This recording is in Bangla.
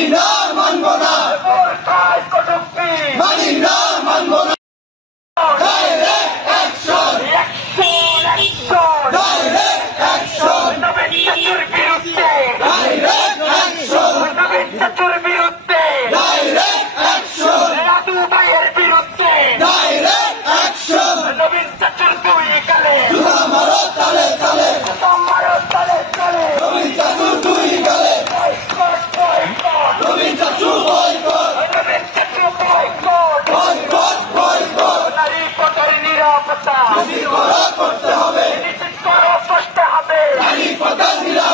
মানি না, মানব না। কোথায় কটূক্তি? মানি না, মানব না। ডাইরেক্ট অ্যাকশন, ডাইরেক্ট অ্যাকশন, নবীন চাচুর বিরুদ্ধে, ডাইরেক্ট অ্যাকশন, নবীন চাচুর বিরুদ্ধে, ডাইরেক্ট অ্যাকশন, রাজু ভাইয়ের বিরুদ্ধে, ডাইরেক্ট অ্যাকশন। নবীন চাচুর দুই গালে, জুতা মারো তালে তালে, তোমারও তলে তলে, নবীন চাচুর দুই গালে। বয়কট, বয়কট, নবীন চাচু বয়কট, নবীন চাচু বয়কট, বয়কট, বয়কট। নারী পথের নিরাপত্তা নিশ্চিত করা করতে হবে, নিশ্চিত করে করতে হবে। নারী পথের নিরাপত্তা